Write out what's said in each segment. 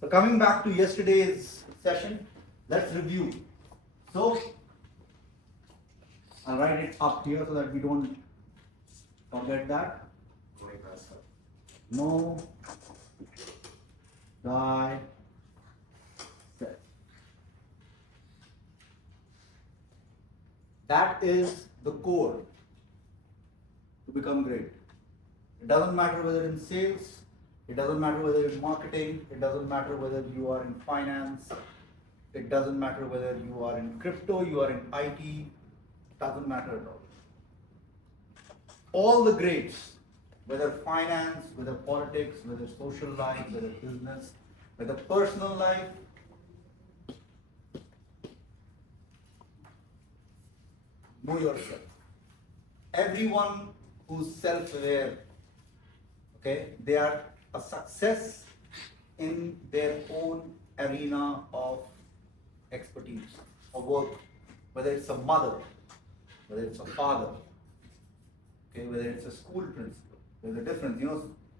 So coming back to yesterday's session, let's review. So I'll write it up here so that we don't forget that. Know thyself. That is the core to become great. It doesn't matter whether in sales, it doesn't matter whether in marketing, it doesn't matter whether you are in finance, it doesn't matter whether you are in crypto, you are in IT, doesn't matter at all. All the greats, whether finance, whether politics, whether social life, whether business, whether personal life, know yourself. Everyone who's self-aware, okay, they are a success in their own arena of expertise or work, whether it's a mother, whether it's a father, okay, whether it's a school principal. There's a difference,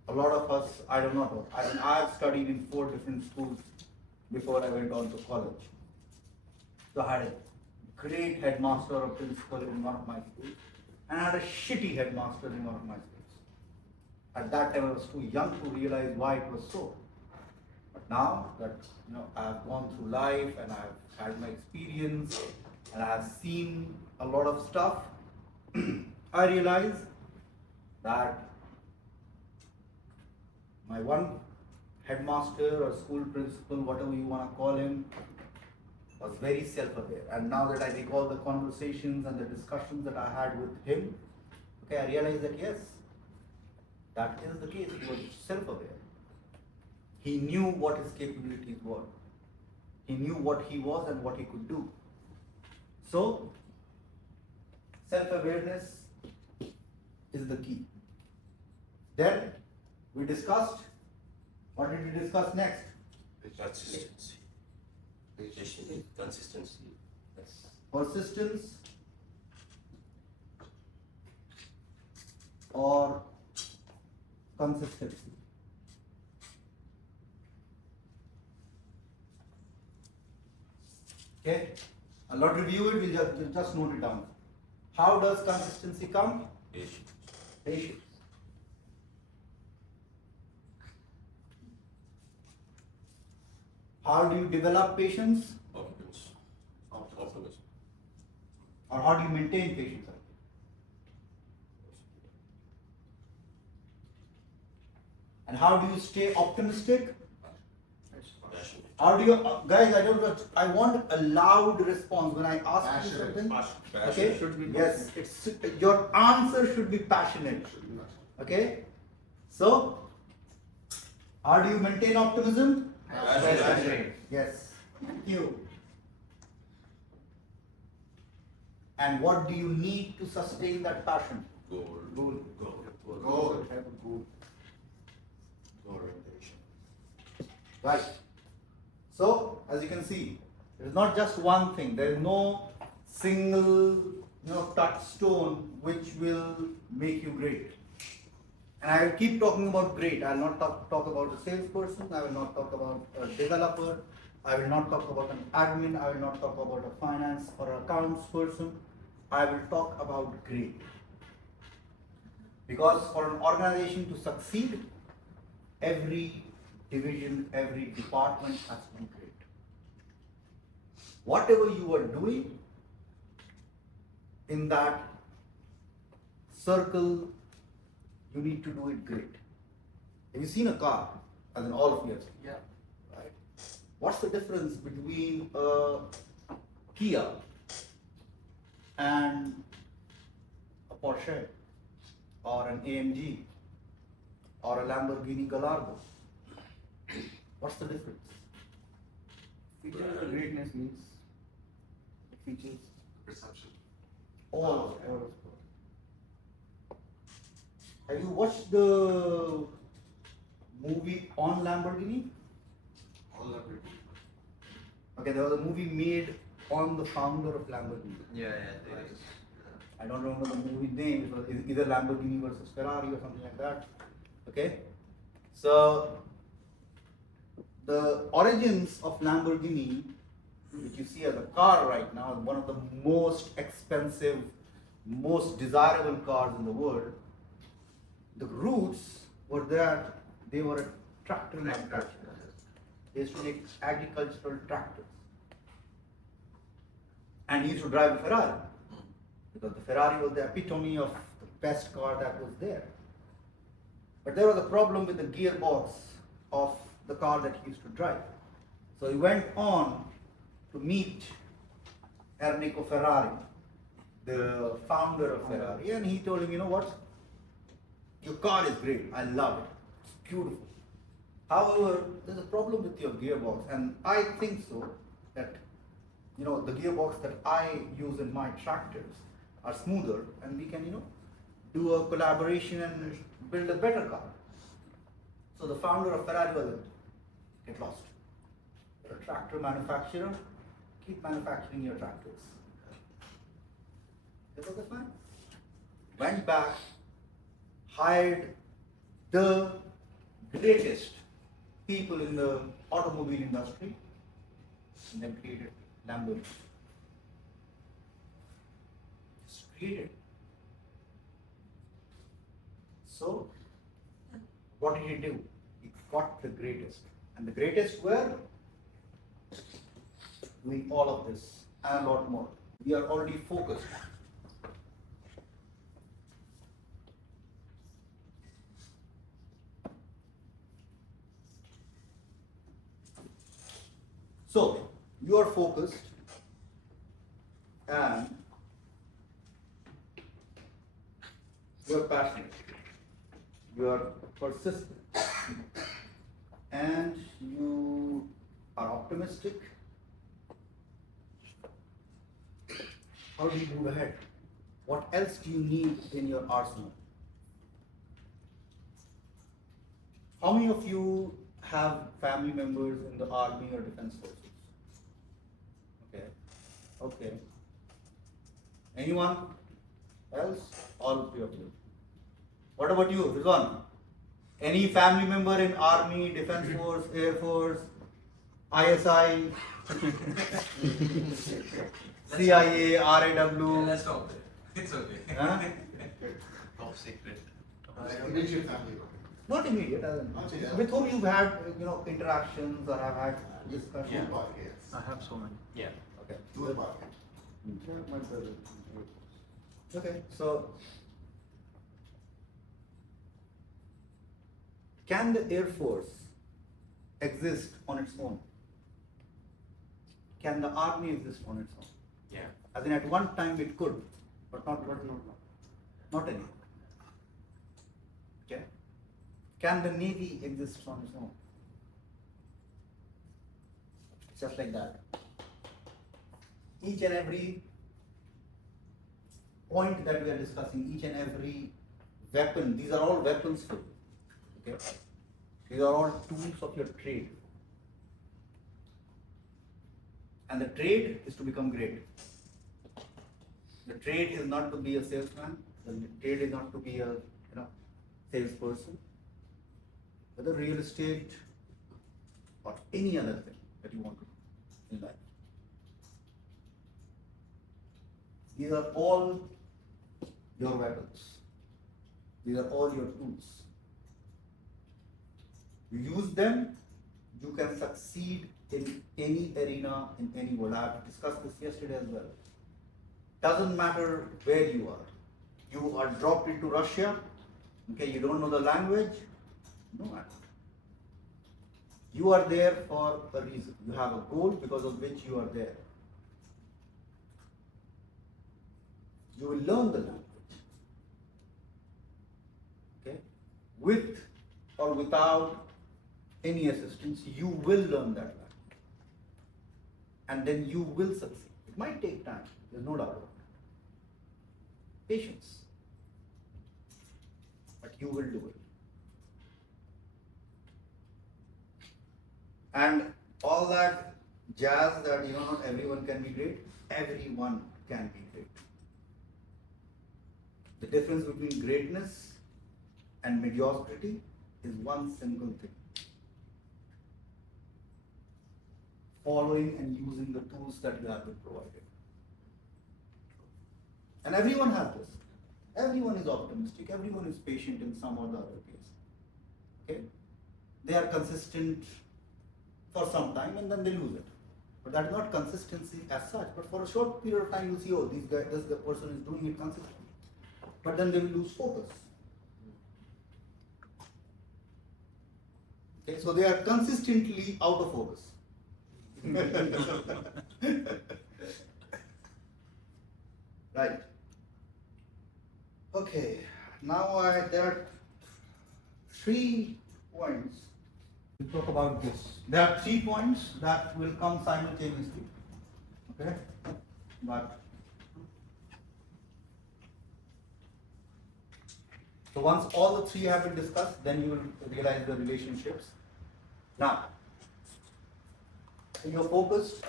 a lot of us, I don't know, I've studied in 4 different schools before I went on to college. So I had a great headmaster or principal in one of my schools, and I had a shitty headmaster in one of my schools. At that time I was too young to realize why it was so. But now that I've gone through life and I've had my experience and I've seen a lot of stuff, I realize that my one headmaster or school principal, whatever you want to call him, was very self-aware. And now that I recall the conversations and the discussions that I had with him, okay, I realize that yes, that is the case. He was self-aware. He knew what his capabilities were. He knew what he was and what he could do. So, self-awareness is the key. Then we discussed, what did we discuss next? Consistency. Consistency. Persistence or consistency. Okay, I'll not review it, we'll just note it down. How does consistency come? Patience. Patience. How do you develop patience? Optimism. Optimism. Or how do you maintain patience? And how do you stay optimistic? Passion. How do you, guys? I want a loud response when I ask you something. Passion. Okay. Should be Yes. Your answer should be passionate. Okay. So, how do you maintain optimism? Passion. Yes. Thank you. And what do you need to sustain that passion? Goal. Goal. Goal. Have a goal. Orientation. Right. So, as you can see, there is not just one thing. There is no single, touchstone which will make you great. And I will keep talking about great. I will not talk about a salesperson. I will not talk about a developer. I will not talk about an admin. I will not talk about a finance or accounts person. I will talk about great. Because for an organization to succeed, every division, every department has to be great. Whatever you are doing in that circle, you need to do it great. Have you seen a car? As in all of you have seen? Yeah. Right? What's the difference between a Kia and a Porsche or an AMG or a Lamborghini Gallardo? What's the difference? Features of greatness means features. Perception. All. Have you watched the movie on Lamborghini? All of it. Okay, there was a movie made on the founder of Lamborghini. Yeah, there is. I don't remember the movie name. It was either Lamborghini versus Ferrari or something like that. Okay, so the origins of Lamborghini, which you see as a car right now, is one of the most expensive, most desirable cars in the world. The roots were that they were a tractor manufacturer. They used to make agricultural tractors. And he used to drive a Ferrari, because the Ferrari was the epitome of the best car that was there. But there was a problem with the gearbox of the car that he used to drive. So he went on to meet Enrico Ferrari, the founder of Ferrari, and he told him, you know what? Your car is great. I love it. It's beautiful. However, there's a problem with your gearbox, and I think so that the gearbox that I use in my tractors are smoother, and we can do a collaboration and build a better car. So the founder of Ferrari was like, get lost. You're a tractor manufacturer, keep manufacturing your tractors. That was the plan. Went back, hired the greatest people in the automobile industry, and then created Lambo. Just created. So, what did he do? He got the greatest. And the greatest were doing all of this and a lot more. We are already focused. So, you are focused and you are passionate, you are persistent, and you are optimistic. How do you move ahead? What else do you need in your arsenal? How many of you have family members in the army or defense forces? Okay. Anyone else? All three of you. What about you, Rizwan? Any family member in army, defense force, air force, ISI, CIA, RAW? Let's stop there. It's okay. Huh? Top secret. Immediate family. Not immediate. Yeah. With whom you've had interactions or have had discussions? Yes. I have so many. Yeah. Okay. Do the market. My brother. Okay, so can the Air Force exist on its own? Can the Army exist on its own? Yeah. As in, at one time it could, but not anymore. Okay? Can the Navy exist on its own? Just like that. Each and every point that we are discussing, each and every weapon, these are all weapons for you. Okay? These are all tools of your trade. And the trade is to become great. The trade is not to be a salesman. The trade is not to be a salesperson. Whether real estate or any other thing that you want to do in life. These are all your weapons. These are all your tools. You use them, you can succeed in any arena, in any world. I have discussed this yesterday as well. Doesn't matter where you are. You are dropped into Russia, okay, you don't know the language, no matter. You are there for a reason. You have a goal because of which you are there. You will learn the language. Okay? With or without any assistance, you will learn that language. And then you will succeed. It might take time, there's no doubt about it. Patience. But you will do it. And all that jazz that not everyone can be great, everyone can be great. The difference between greatness and mediocrity is one simple thing. following and using the tools that you have been provided. And everyone has this. Everyone is optimistic, everyone is patient in some or the other case. Okay? They are consistent for some time and then they lose it. But that is not consistency as such, but for a short period of time you see, oh, the person is doing it consistently. But then they will lose focus. Okay, so they are consistently out of focus. Right. Okay, now there are 3 points. We'll talk about this. There are 3 points that will come simultaneously. Okay? But so once all the 3 have been discussed, then you will realize the relationships. Now, you're focused.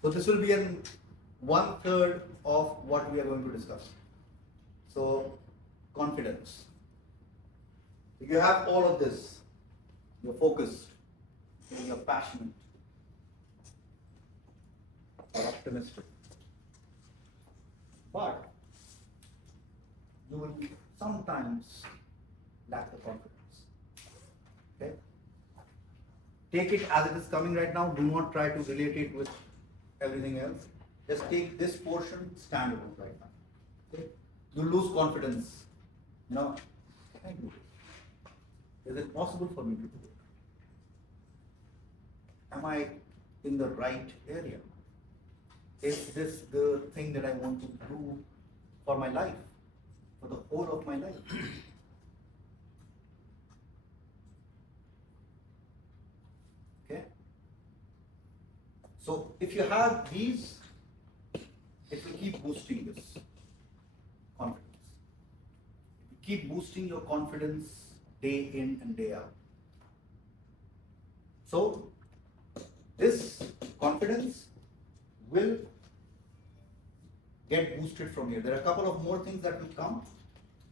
So this will be in 1/3 of what we are going to discuss. So, confidence. You have all of this. You're focused, you're passionate, you're optimistic. But you will sometimes lack the confidence. Okay? Take it as it is coming right now. Do not try to relate it with everything else. Just take this portion, stand alone right now. Okay? You lose confidence. You know, can I do it? Is it possible for me to do it? Am I in the right area? Is this the thing that I want to do for my life? For the whole of my life? Okay? So if you have these, it will keep boosting this confidence. It will keep boosting your confidence day in and day out. So this confidence will get boosted from here. There are a couple of more things that will come.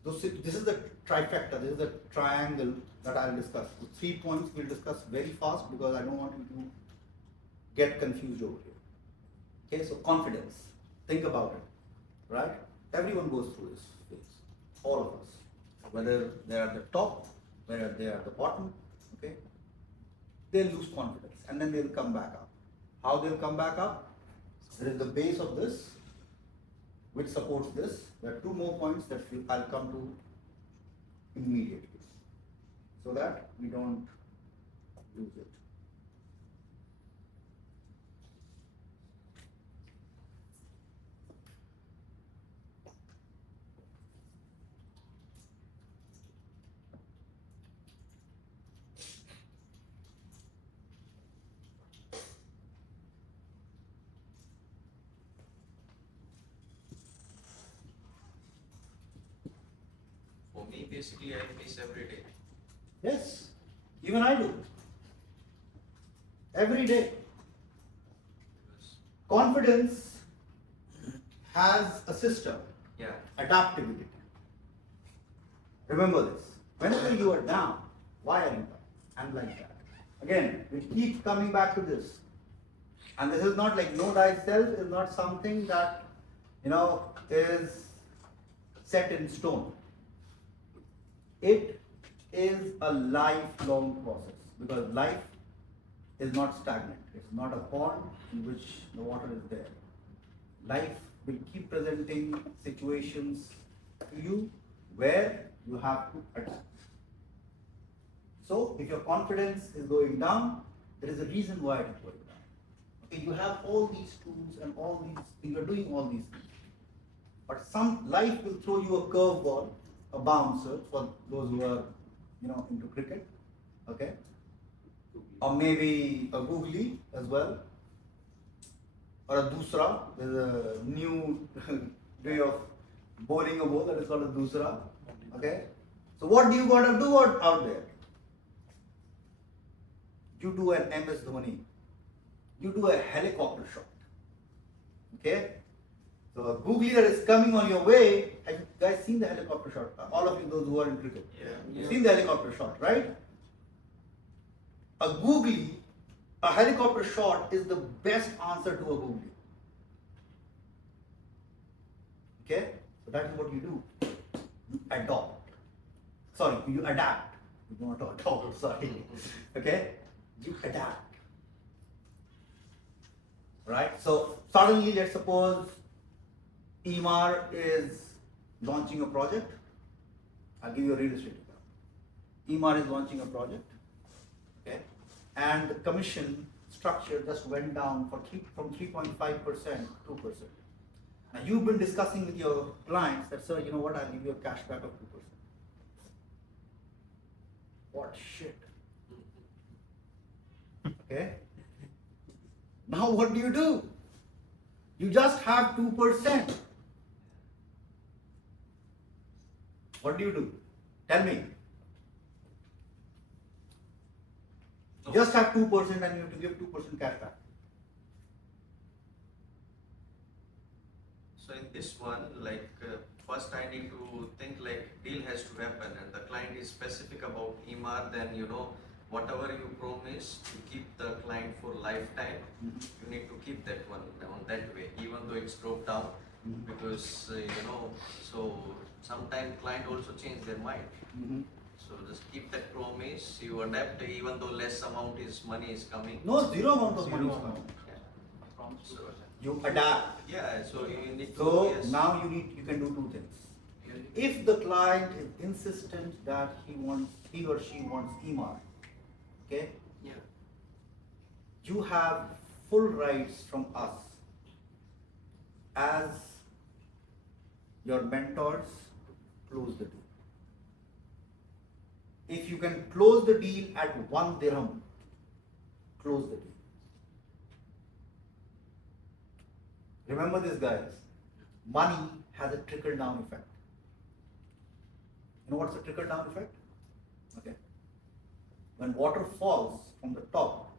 This is the trifecta, this is the triangle that I will discuss. The 3 points we'll discuss very fast because I don't want you to get confused over here. Okay, so confidence. Think about it, right? Everyone goes through this phase. All of us. Whether they are at the top, whether they are at the bottom, okay? They'll lose confidence and then they'll come back up. How they'll come back up? There is the base of this, which supports this. There are 2 more points that I'll come to immediately, so that we don't lose it. For me, basically, I face every day. Yes, even I do. Every day. Because, Confidence has a system, yeah, adaptability. Remember this. Whenever you are down, why are you down? I'm like that. Again, we keep coming back to this. And this is not like know thyself is not something that, is set in stone. It is a lifelong process because life is not stagnant. It's not a pond in which the water is there. Life will keep presenting situations to you where you have to adapt. So if your confidence is going down, there is a reason why it is going down. Okay, you have all these tools and all these things, you're doing all these things. But some life will throw you a curveball, a bouncer for those who are, into cricket, okay? Or maybe a googly as well, or a dusra. There's a new way of bowling a ball that is called a dusra, okay? So what do you gotta do out there? You do an MS Dhoni, you do a helicopter shot, okay? So a googly that is coming on your way, have you guys seen the helicopter shot? All of you, those who are in cricket, yeah. you've seen the helicopter shot, right? A googly a helicopter shot is the best answer to a googly. Okay? So that is what you do. You adopt. Sorry, you adapt. You don't adopt, sorry. Okay? You adapt. Right? So suddenly, let's suppose Emar is launching a project. I'll give you a real estate example. Emar is launching a project. Okay? And the commission structure just went down from 3.5% to 2%. Now you've been discussing with your clients that, sir, you know what, I'll give you a cashback of 2%. What shit? Okay? Now what do? You just have 2%. What do? Tell me. You just have 2% and you have to give 2% cashback. So in this one, first I need to think deal has to happen, and the client is specific about EMR. Then whatever you promise to keep the client for lifetime, you need to keep that one on that way, even though it's dropped down, because so sometimes client also change their mind. So just keep that promise. You adapt, even though less amount is money is coming. No, zero amount of money is coming. So, You adapt. yeah, so you need to. So yes. now you can do two things. If the client is insistent that he or she wants EMR, okay? Yeah. You have full rights from us as your mentors to close the deal. If you can close the deal at 1 dirham, close the deal. Remember this, guys. Money has a trickle down effect. You know what's the trickle down effect? Okay. When water falls from the top,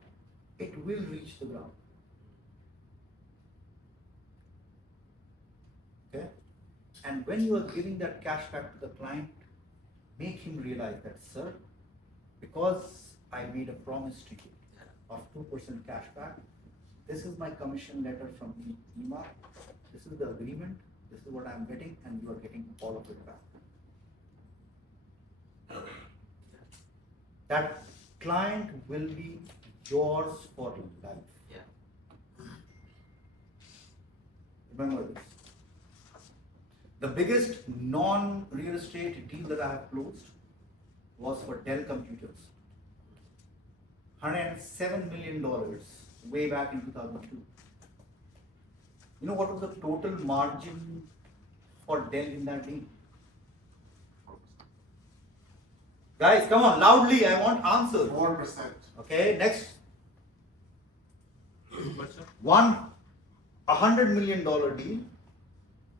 it will reach the ground. Okay? And when you are giving that cash back to the client, make him realize that, sir, because I made a promise to you of 2% cash back, this is my commission letter from EMA, this is the agreement, this is what I'm getting, and you are getting all of it back. That client will be yours for life. Yeah. Remember this. The biggest non-real estate deal that I have closed was for Dell Computers. $107 million way back in 2002. You know what was the total margin for Dell in that deal? Guys, come on, loudly, I want answers. 4%. Okay, next. $100 million deal,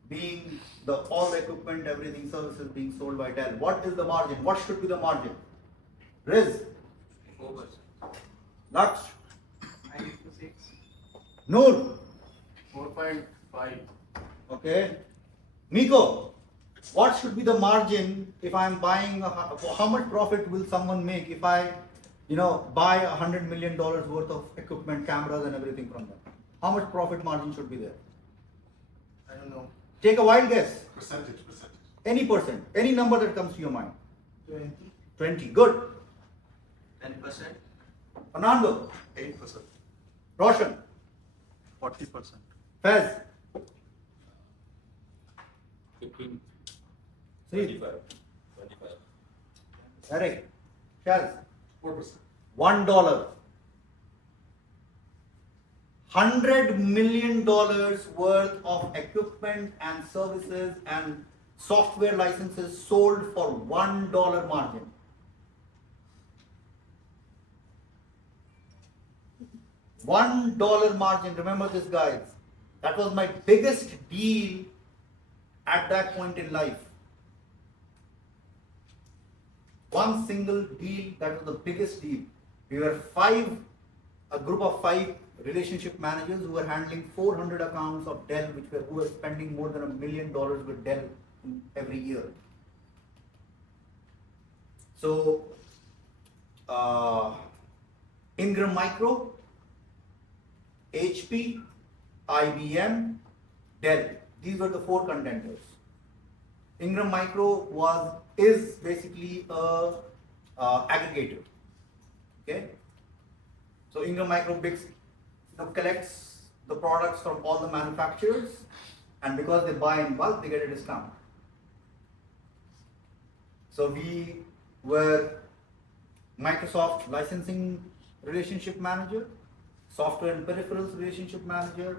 being the all equipment, everything, services being sold by Dell. What is the margin? What should be the margin? Riz? 4%. Lux? 9-6. Noor? 4.5. Okay. Miko? What should be the margin if I'm buying, how much profit will someone make if I, buy $100 million worth of equipment, cameras and everything from them? How much profit margin should be there? I don't know. Take a wild guess. Percentage. Any percent, any number that comes to your mind. 20. 20, good. 10%. Anando, 8%. Roshan, 40%. Fez, 15. Sri, 25. Eric, Shaz, 4%. $1. $100 million worth of equipment and services and software licenses sold for $1 margin. $1 margin. Remember this, guys. That was my biggest deal at that point in life. One single deal, that was the biggest deal. We were a group of 5 relationship managers who were handling 400 accounts of Dell, who were spending more than $1 million with Dell every year. So, Ingram Micro, HP, IBM, Dell. These were the 4 contenders. Ingram Micro is basically a aggregator. Okay, so Ingram Micro collects the products from all the manufacturers, and because they buy in bulk, they get a discount. So we were Microsoft licensing relationship manager, software and peripherals relationship manager,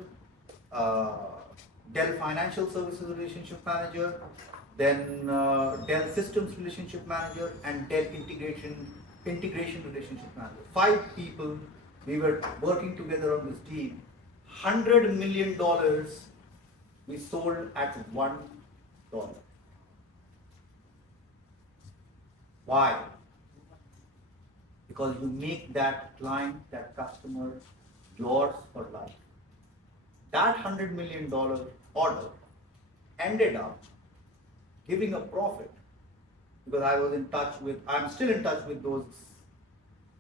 Dell financial services relationship manager, then Dell systems relationship manager, and Dell integration relationship manager. 5 people, we were working together on this deal. $100 million we sold at $1. Why? Because you make that client, that customer, yours for life. That $100 million order ended up giving a profit, because I'm still in touch with those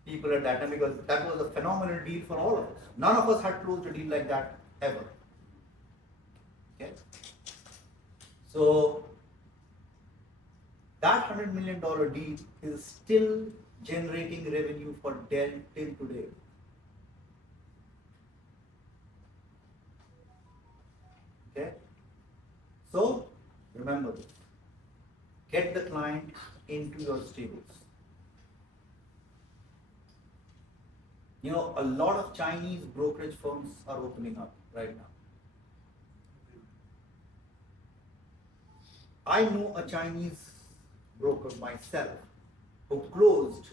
people at that time, because that was a phenomenal deal for all of us. None of us had closed a deal like that ever. Okay? So that $100 million deal is still generating revenue for Dell till today. Okay? So remember this. Get the client into your stables. You know, a lot of Chinese brokerage firms are opening up right now. I know a Chinese broker myself who closed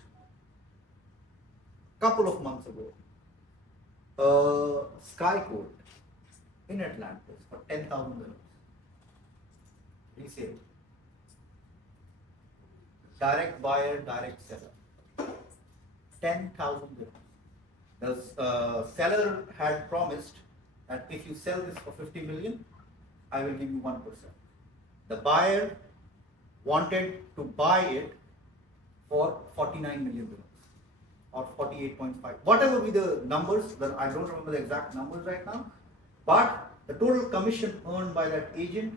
a couple of months ago a Sky Court in Atlantis for 10,000 dirhams. Resale. Direct buyer, direct seller. 10,000 dirhams. The seller had promised that if you sell this for 50 million, I will give you 1%. The buyer wanted to buy it for 49 million dirhams or 48.5. Whatever be the numbers, I don't remember the exact numbers right now, but the total commission earned by that agent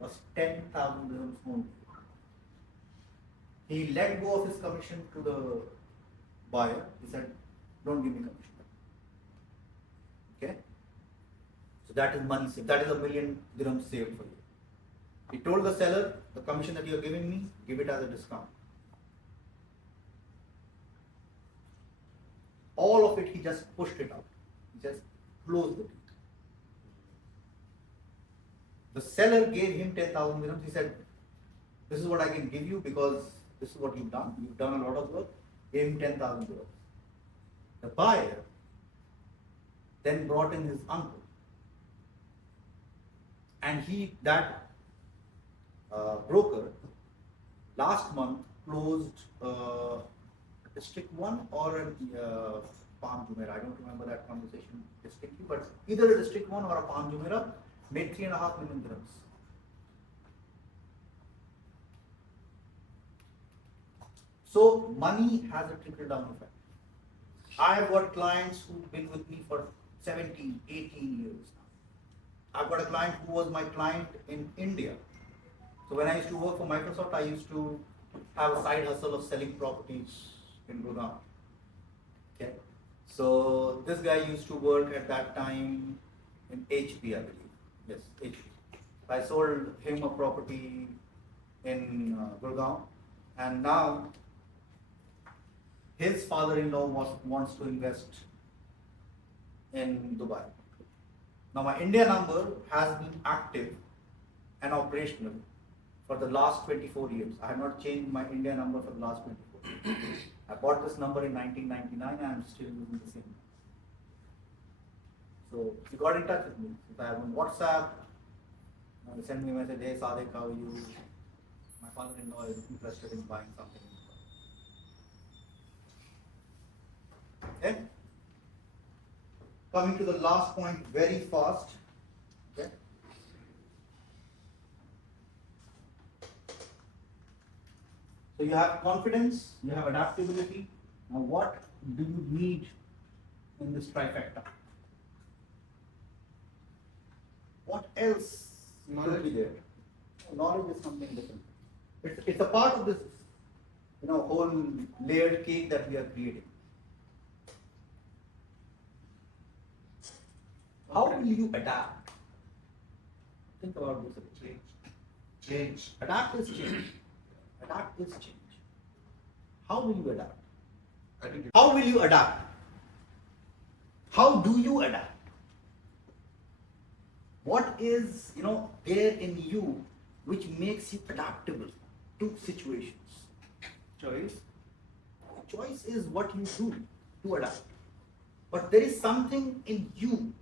was 10,000 dirhams only. He let go of his commission to the buyer. He said, don't give me commission. Okay? So that is money saved. That is $1 million dirhams saved for you. He told the seller, the commission that you are giving me, give it as a discount. All of it, he just pushed it out. He just closed the deal. The seller gave him 10,000 dirhams. He said, this is what I can give you because this is what you've done. You've done a lot of work. Gave him 10,000 dirhams. The buyer then brought in his uncle. And that broker last month closed District 1 or a Palm Jumeirah. I don't remember that conversation distinctly, but either a District 1 or a Palm Jumeirah made 3.5 million dirhams. So money has a trickle down effect. I have got clients who've been with me for 17, 18 years now. I've got a client who was my client in India. So when I used to work for Microsoft, I used to have a side hustle of selling properties in Gurgaon. Okay. So this guy used to work at that time in HP, I believe. Yes, HP. I sold him a property in Gurgaon, and now his father-in-law wants to invest in Dubai. Now my India number has been active and operational for the last 24 years. I have not changed my India number for the last 24 years. I bought this number in 1999 and I'm still using the same number. So he got in touch with me. If I have on WhatsApp, he sent me a message, hey Sadiq, how are you? My father-in-law is interested in buying something. Okay. Coming to the last point very fast. Okay. So you have confidence, you have adaptability. Now what do you need in this trifecta? else should be there. Knowledge is something different. It's a part of this, whole layered cake that we are creating. How will you adapt? Think about this. Change. Adapt is change. Adapt is change. How will you adapt? How will you adapt? How do you adapt? What is, there in you which makes you adaptable to situations? Choice. Choice is what you do to adapt. But there is something in you,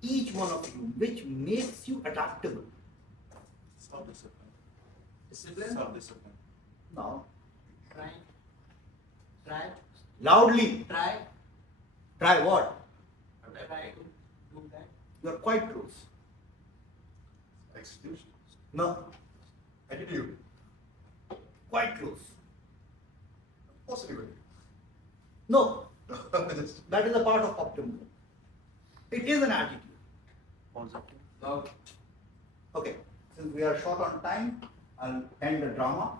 each one of you, which makes you adaptable. Self-discipline. Discipline? Self-discipline. Now, Try. loudly, Try. try what? Try to do that. You are quite close. Execution. No, Attitude. quite close. Possibility. No, Just that is a part of optimism. It is an attitude. Positive. Love. Okay, since we are short on time, I'll end the drama.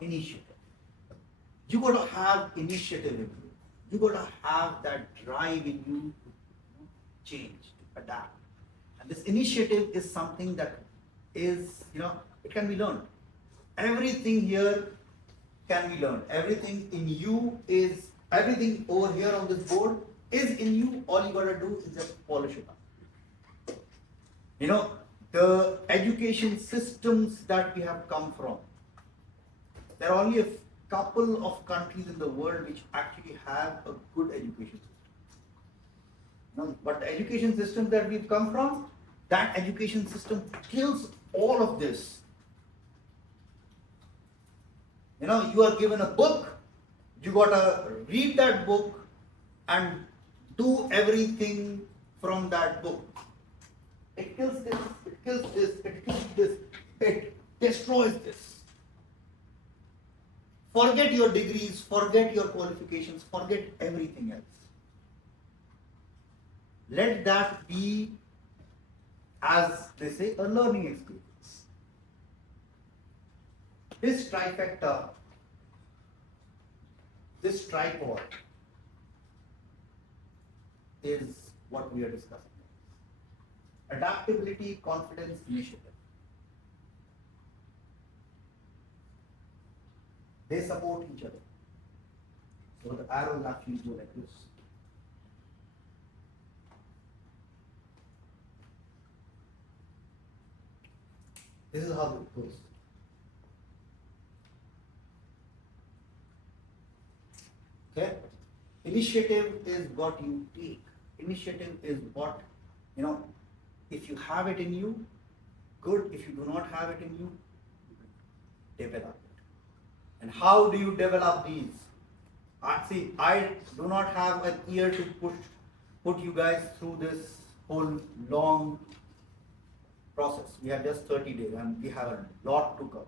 Initiative. You gotta have initiative in you. You gotta have that drive in you to change, to adapt. And this initiative is something that is, it can be learned. Everything here can be learned. Everything in you is, everything over here on this board is in you. All you gotta do is just polish it up. The education systems that we have come from, there are only a couple of countries in the world which actually have a good education system. But the education system that we've come from, that education system kills all of this. You are given a book, you gotta read that book and do everything from that book. It kills this, it kills this, it kills this, it destroys this. Forget your degrees, forget your qualifications, forget everything else. Let that be, as they say, a learning experience. This trifecta, this tripod is what we are discussing. Adaptability, confidence, initiative. They support each other. So the arrows actually go like this. This is how it goes. Okay? Initiative is what you take. Initiative is what, if you have it in you, good. If you do not have it in you, develop it. And how do you develop these? See, I do not have an year to put you guys through this whole long process. We have just 30 days and we have a lot to cover.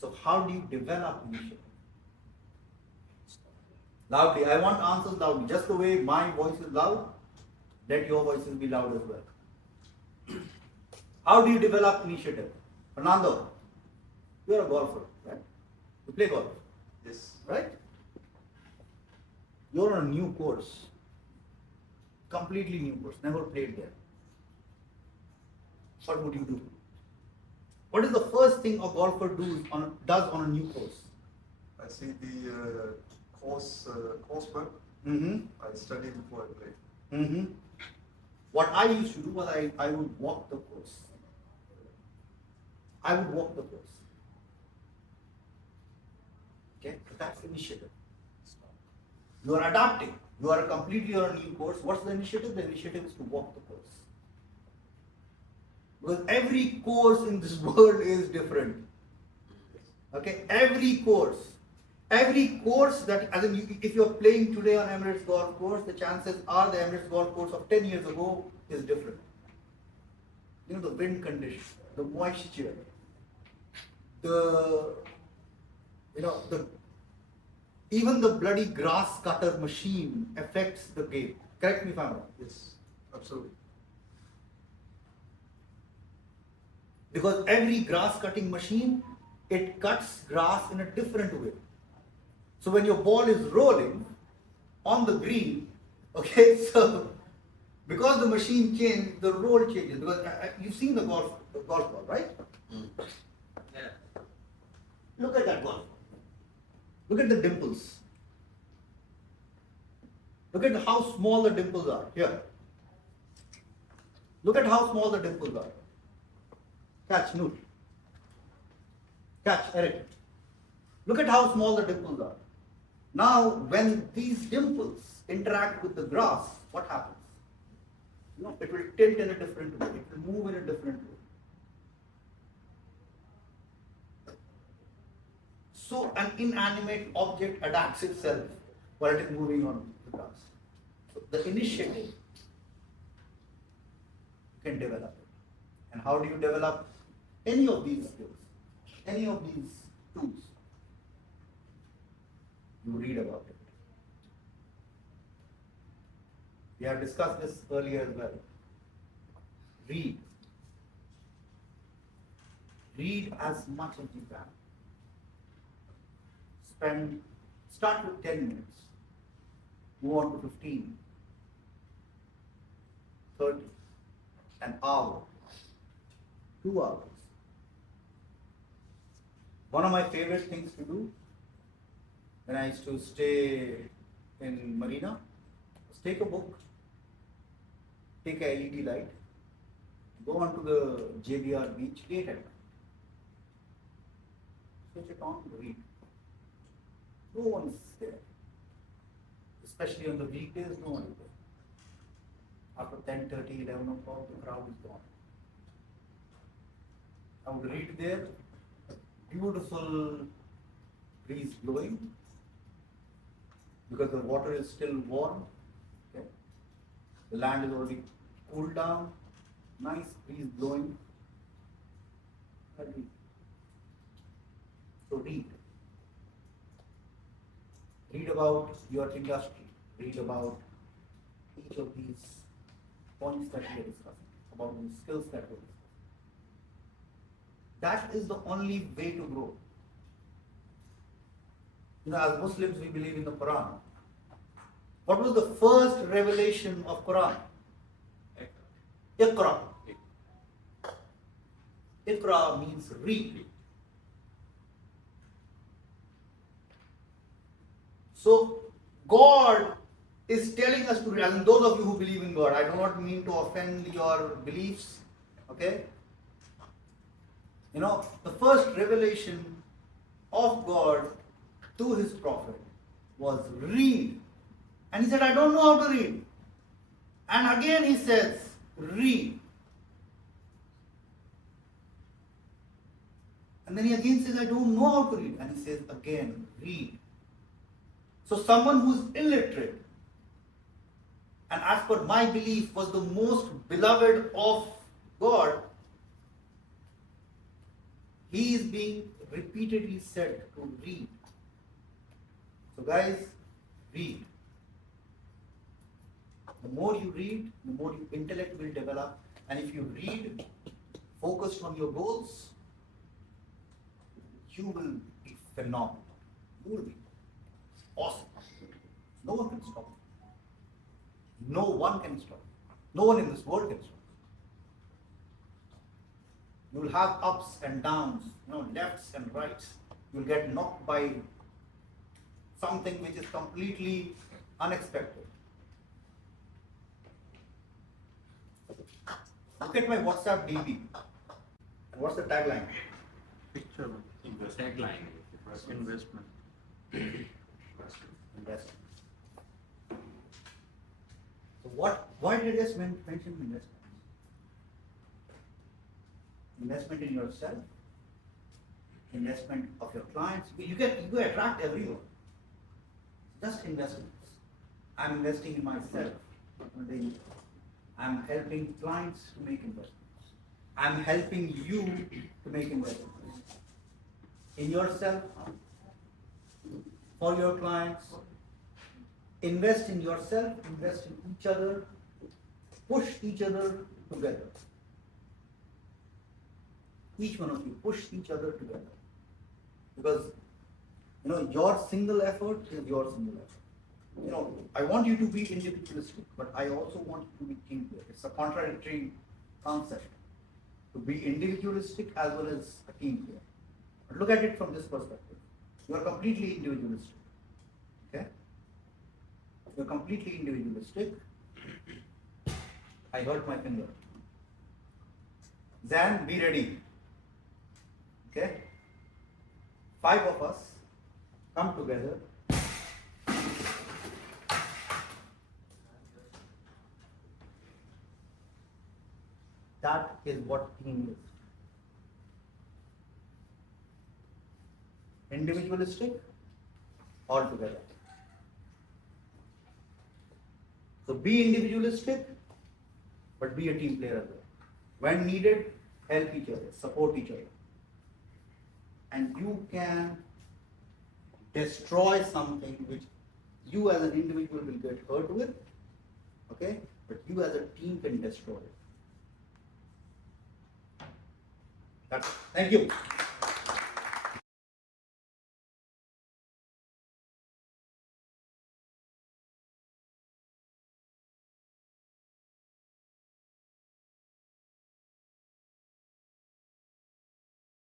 So how do you develop initiative? Loudly. I want answers loudly. Just the way my voice is loud, let your voices be loud as well. How do you develop initiative? Fernando, you are a golfer, right? You play golf, yes. right? You're on a new course. Completely new course. Never played there. What would you do? What is the first thing a golfer does on a new course? I see the coursework. Mm-hmm. I study before I play. Mm-hmm. What I used to do was I would walk the course. I would walk the course. Okay, so that's initiative. You are adapting. You are completely on a new course. What's the initiative? The initiative is to walk the course. Because every course in this world is different. Okay, every course that, as in, if you are playing today on Emirates Golf Course, the chances are the Emirates Golf Course of 10 years ago is different. The wind condition, the moisture, the Even the bloody grass cutter machine affects the game. Correct me if I'm wrong. Yes, absolutely. Because every grass cutting machine, it cuts grass in a different way. So when your ball is rolling on the green, okay, so because the machine changed, the roll changes. Because you've seen the golf ball, right? Yeah. Look at that golf. Look at the dimples. Look at how small the dimples are. Here. Look at how small the dimples are. Catch, Noor. Catch, Eric. Look at how small the dimples are. Now, when these dimples interact with the grass, what happens? You know, it will tilt in a different way. It will move in a different way. So an inanimate object adapts itself while it is moving on the grass. So the initiative, you can develop it. And how do you develop any of these skills, any of these tools? You read about it. We have discussed this earlier as well. Read. Read as much as you can. Start with 10 minutes. Move on to 15, 30, an hour, 2 hours. One of my favorite things to do when I used to stay in Marina was take a book, take a LED light, go onto the JBR beach late at night, switch it on, read. No one is there. Especially on the weekdays, no one is there. After 10:30, 11 o'clock, the crowd is gone. I would read there, beautiful breeze blowing, because the water is still warm. Okay? The land is already cooled down, nice breeze blowing. I read. So read. Read about your industry. Read about each of these points that we are discussing, about the skills that we are discussing. That is the only way to grow. You know, as Muslims, we believe in the Quran. What was the first revelation of Quran? Iqra. Iqra means read. So God is telling us to read. And those of you who believe in God, I do not mean to offend your beliefs. Okay? You know, the first revelation of God to his prophet was read. And he said, I don't know how to read. And again he says, read. And then he again says, I don't know how to read. And he says again, read. So someone who is illiterate, and as per my belief was the most beloved of God, he is being repeatedly said to read. So guys, read. The more you read, the more your intellect will develop. And if you read focused on your goals, you will be phenomenal. You will be awesome. No one can stop you. No one can stop you. No one in this world can stop you. You will have ups and downs, you know, lefts and rights. You will get knocked by something which is completely unexpected. Look at my WhatsApp DB. What's the tagline? Picture. Tagline. Investment. Investment. So why did I just mention investment? Investment in yourself, investment of your clients. You attract everyone. Just investments. I'm investing in myself. I'm helping clients to make investments. I'm helping you to make investments. In yourself, for your clients. Invest in yourself, invest in each other, push each other together. Each one of you, push each other together. Because, your single effort is your single effort. I want you to be individualistic, but I also want you to be team player. It's a contradictory concept to be individualistic as well as a team player. But look at it from this perspective. You are completely individualistic. Okay? You're completely individualistic. I hurt my finger. Zan, be ready. Okay? 5 of us come together. That is what team is. Individualistic or together. So be individualistic, but be a team player as well. When needed, help each other, support each other. And you can destroy something which you as an individual will get hurt with, okay? But you as a team can destroy it. Thank you.